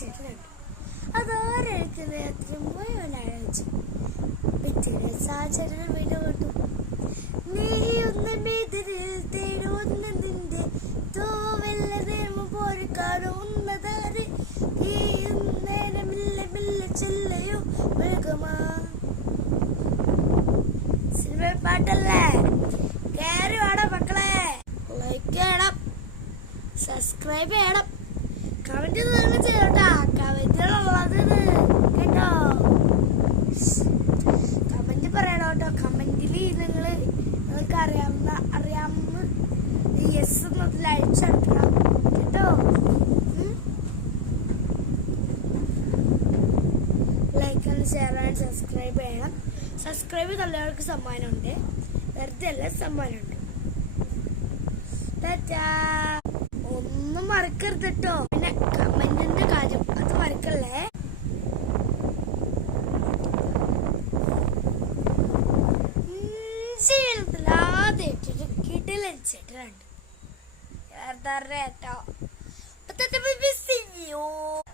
ചേട്ടനുണ്ട്. അതോരെഴുത്തിന് പോയവനാഴ്ച ഭിത്തിയുടെ സാചരണ വീട് കൊണ്ടു. നീ ഒന്നെതിരിൽ തേടുന്ന നിന്റെ തോവല്ല നേർമ പോരി കാണുന്നതാര് ഈ നേരമില്ല മില്ല ചെല്ലയോ മൃഗമാ. സിനിമ പാട്ടല്ലേ, കേറി വേണം മക്കളെ. ലൈക്ക് ചെയ്യണം, സബ്സ്ക്രൈബ് ചെയ്യണം, കമന്റ് ചെയ്യട്ടാ. കമന്റുള്ളത് കേട്ടോ, കമന്റ് പറയണം കേട്ടോ. കമന്റിൽ നിങ്ങൾക്ക് അറിയാവുന്ന യെസ് എന്നതിൽ അഴിച്ചെടുക്കണം കേട്ടോ. Like and share and subscribe ചെയ്യണം. സബ്സ്ക്രൈബ് നല്ലവർക്ക് സമ്മാനമുണ്ട്, വെറുതെ അല്ല സമ്മാനമുണ്ട്. ഒന്നും മറക്കരുത് കേട്ടോ. പിന്നെ കമന്റിന്റെ കാര്യം അത് മറക്കല്ലേ. ജീവിതത്തിൽ ആദ്യമായിട്ടൊരു കിടിലൻ ചേട്ടനുണ്ട്.